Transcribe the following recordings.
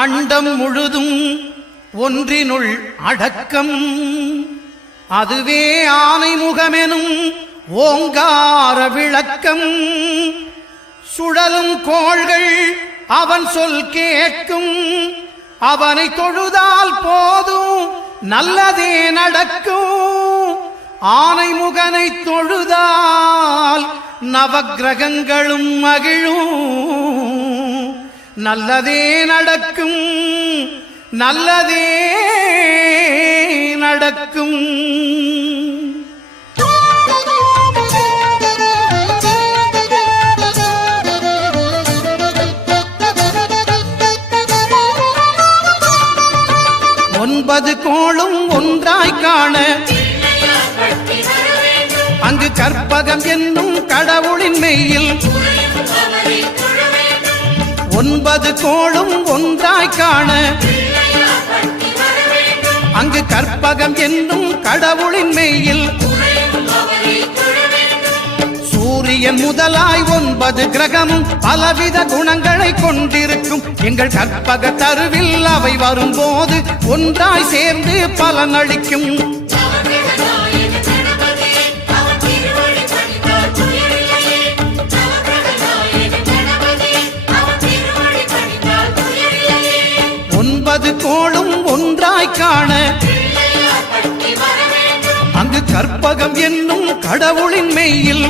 அண்டம் முழுதும் ஒன்றினுள் அடக்கம். அதுவே ஆனை முகமெனும் ஓங்கார விளக்கம். சுழலும் கோள்கள் அவன் சொல் கேட்கும். அவனை தொழுதால் போதும் நல்லதே நடக்கும். ஆனை முகனை தொழுதால் நவக்கிரகங்களும் மகிழும். நல்லதே நடக்கும், நல்லதே நடக்கும். ஒன்பது கோளும் ஒன்றாய் காண அங்கு கற்பகம் என்னும் கடவுளின் மெய்யில். ஒன்பது கோளும் ஒன்றாய் காண அங்கு கற்பகம் என்னும் கடவுளின் மெய்யில். சூரியன் முதலாய் 9 கிரகமும் பலவித குணங்களை கொண்டிருக்கும். எங்கள் கற்பக தருவில் அவை வரும்போது ஒன்றாய் சேர்ந்து பலனளிக்கும். ஒன்பது கோளும் ஒன்றாய் காண அங்கு கற்பகம் என்னும் கடவுளின் மெய்யில்.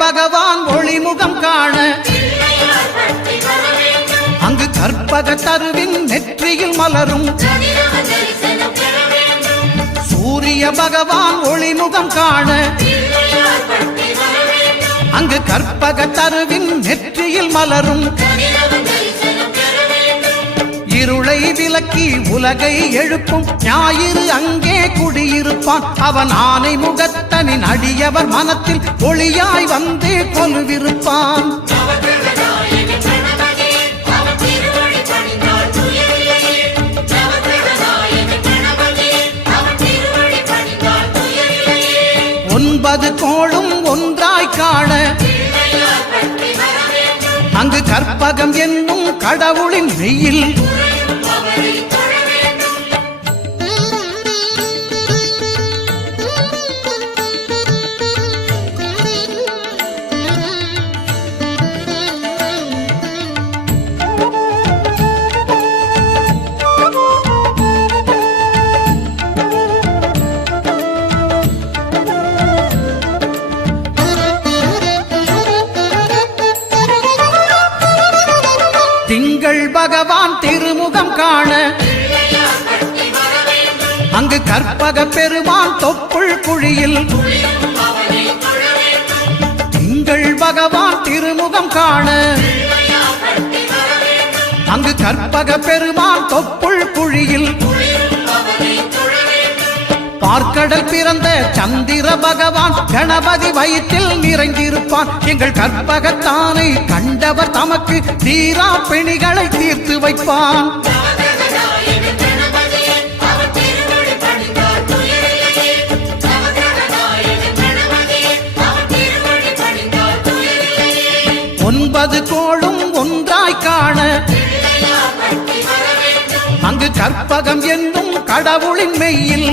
பகவான் ஒளிமுகம் காண அங்கு கற்பக தருவின் நெற்றியில் மலரும். சூரிய பகவான் ஒளிமுகம் காண அங்கு கற்பக தருவின் நெற்றியில் மலரும். இருளை விலக்கி உலகை எழுப்பும் ஞாயிறு அங்கே குடியிருப்பான். அவன் ஆனை முகத்தனின் அடியவர் மனத்தில் ஒளியாய் வந்து கொலுவிருப்பான். ஒன்பது கோளும் ஒன்றாய் காண அங்கு கற்பகம் என்னும் கடவுளின் மெய்யில். திங்கள் பகவான் திருமுகம் காண அங்கு கற்பக பெருமான் தொப்புள் குழியில். திங்கள் பகவான் திருமுகம் காண அங்கு கற்பக பெருமான் தொப்புள் குழியில். பார்க்கடல் பிறந்த சந்திர பகவான் கணபதி வயிற்றில் நிறைந்திருப்பான். எங்கள் கற்பகத்தானை கண்டவர் தமக்கு தீரா பிணிகளை தீர்த்து வைப்பான். ஒன்பது கோளும் ஒன்றாய் காண அங்கு கற்பகம் என்னும் கடவுளின் மெய்யில்.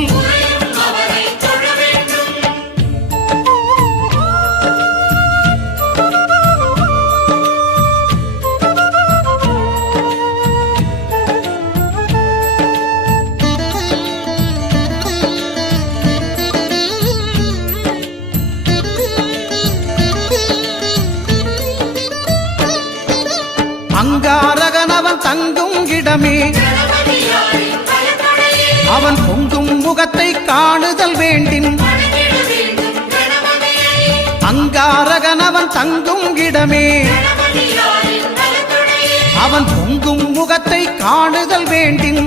அங்காரகனவன் தங்கும் இடமே அவன் பொங்கும் முகத்தை காணுதல் வேண்டின். அங்காரகனவன் தங்கும் இடமே அவன் பொங்கும் முகத்தை காணுதல் வேண்டின்.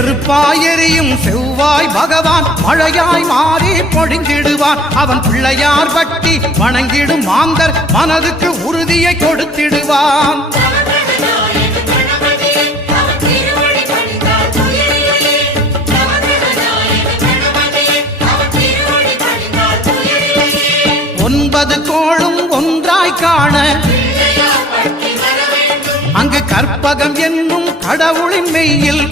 நெருப்பாய் எரியும் செவ்வாய் பகவான் மழையாய் மாறி பொழிந்திடுவான். அவன் பிள்ளையார் பட்டி வணங்கிடும் மாந்தர் மனதுக்கு உறுதியை கொடுத்திடுவான். ஒன்பது கோளும் ஒன்றாய் காண அங்கு கற்பகம் என்னும் கடவுளின் மெய்யில்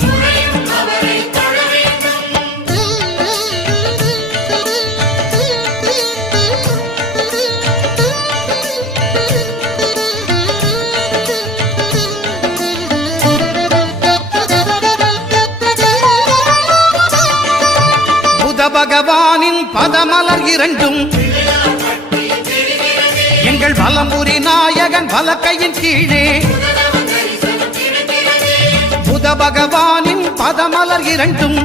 புத பகவானின் பதமலர் இரண்டும் எங்கள் வலம்புரி நாயகன் வலக்கையின் கீழே புத பகவானின் பதமலர் இரண்டும்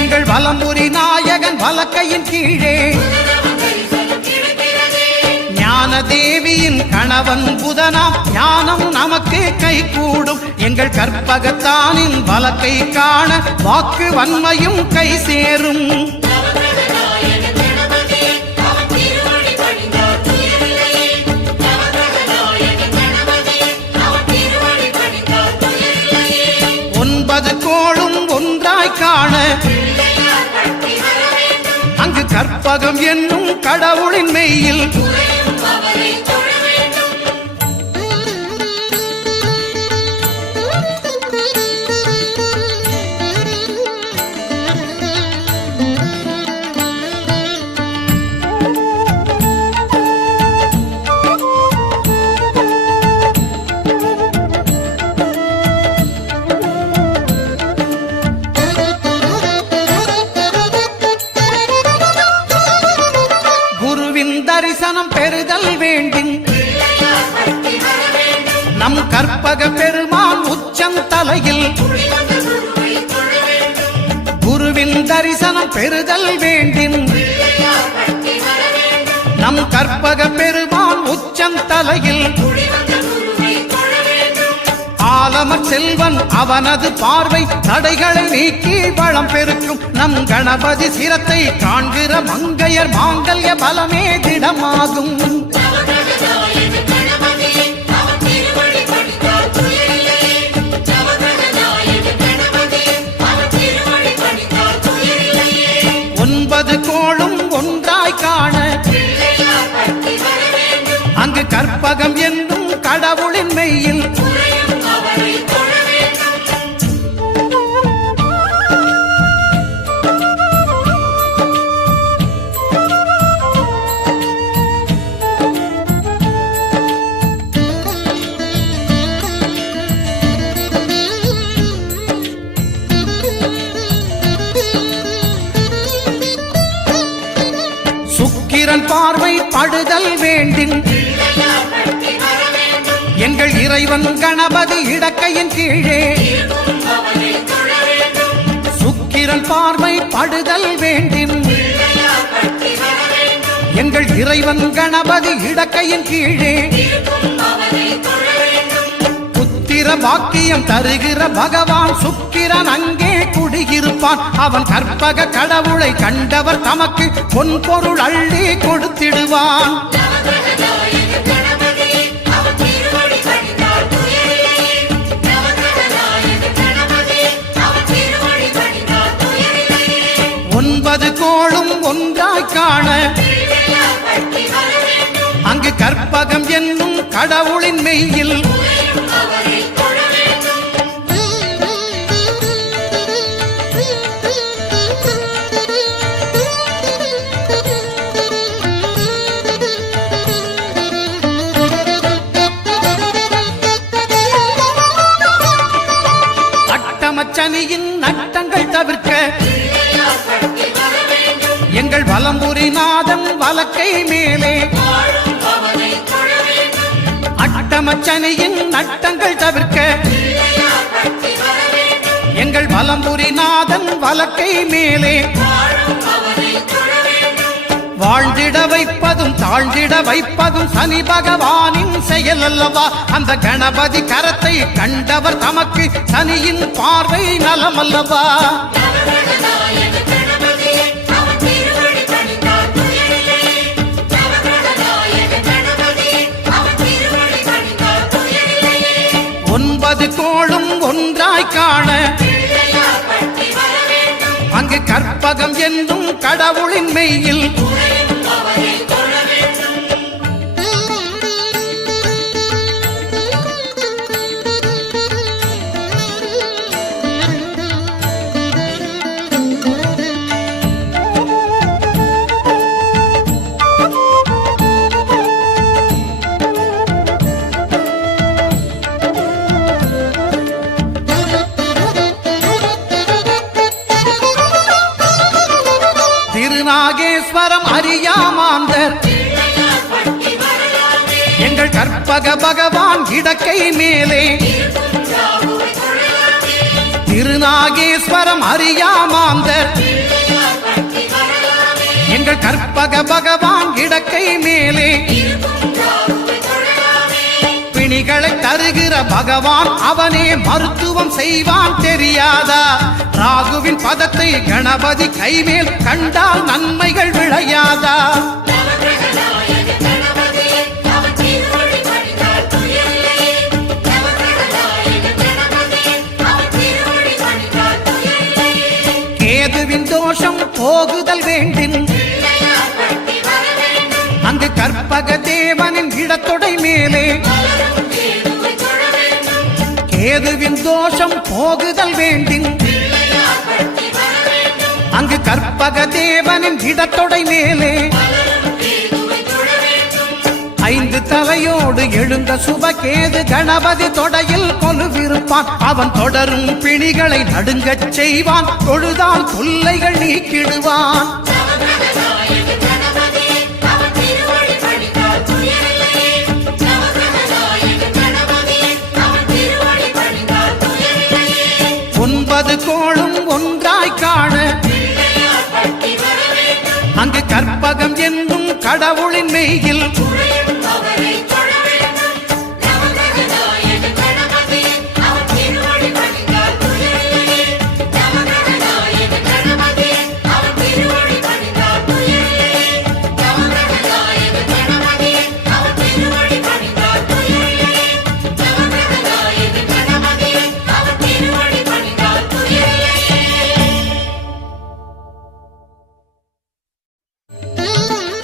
எங்கள் வலம்புரி நாயகன் வலக்கையின் கீழே ஞான தேவியின் கணவன் புதனாம் ஞானம் நமக்கு கை கூடும். எங்கள் கற்பகத்தானின் வலக்கை காண வாக்கு வன்மையும் கை சேரும். ஒன்பது கோளும் ஒன்றாய் காண அங்கு கற்பகம் என்னும் கடவுளின் மெய்யில் தரிசனம் பெறுதல் வேண்டும். நம் கற்பக பெருமான் உச்சந்தலையில் குருவின் தரிசனம் பெறுதல் வேண்டும். நம் கற்பக பெருமான் உச்சந்தலையில் ஆலமர் செல்வன் அவனது பார்வை தடைகளை நீக்கி வளம் பெருக்கும். நம் கணபதி சிரத்தை காண்கிற மங்கையர் மாங்கல்ய பலமே திடமாகும். ஒன்பது கோளும் ஒன்றாய் காண அங்கு கற்பகம் என்னும் கடவுளின் மெய்யில் சுக்கிரன் பார்வை படுதல் வேண்டும். எங்கள் இறைவன் கணபதி இடக்கையின் கீழே சுக்கிரன் பார்வை படுதல் வேண்டும். எங்கள் இறைவன் கணபதி இடக்கையின் கீழே புத்திர பாக்கியம் தருகிற பகவான் சுக்கிரன் அங்கே குடியிருப்பான். அவன் கற்பக கடவுளை கண்டவர் தமக்கு பொன் பொருள் அள்ளி கொடுத்திடுவான். ஒன்பது கோளும் ஒன்றாய் காண அங்கு கற்பகம் என்னும் கடவுளின் மெய்யில் அட்டமச்சனியின் நட்டங்கள் தவிர்க்க எங்கள் வலம்புரி நாதன் வலக்கை மேலே அட்டமச்சனியின் நட்டங்கள் தவிர்க்க எங்கள் வலம்புரி நாதன் வலக்கை மேலே வாழ்ந்திட வைப்பதும் தாழ்ந்திட வைப்பதும் சனி பகவானின் செயல் அல்லவா? அந்த கணபதி கரத்தை கண்டவர் தமக்கு சனியின் பார்வை நலம் அல்லவா? ஒன்பது கோளும் ஒன்றாய் காண அங்கு கற்பகம் என்னும் கடவுளின் மெய்யில் திருநாகேஸ்வரம் அறியாமாந்தர் எங்கள் கற்பக பகவான் இடக்கை மேலே திருநாகேஸ்வரம் அறியாமாந்தர் எங்கள் கற்பக பகவான் இடக்கை மேலே பிணிகளை தருகிற பகவான் அவனே மருத்துவம் செய்வான் தெரியாதா? ராகுவின் பதத்தை கணபதி கைமேல் கண்டால் நன்மைகள் விளையாதா? கேதுவின் தோஷம் போகுதல் வேண்டின் அங்கு கற்பக தேவனின் இடத்தொடை மேலே கேதுவின் தோஷம் போகுதல் வேண்டின் அங்கு கற்பக தேவனின் இடத்தொடை மேலே ஐந்து தலையோடு எழுந்த சுபகேது கணபதி தொடையில் கொலுவிருப்பான். அவன் தொடரும் பிணிகளை நடுங்கச் செய்வான். தொழுதால் தொல்லைகள் நீக்கிடுவான். ஒன்பது கோளும் ஒன்றாய் காண அங்கு கற்பகம் என்னும் கடவுளின் மெய்யில்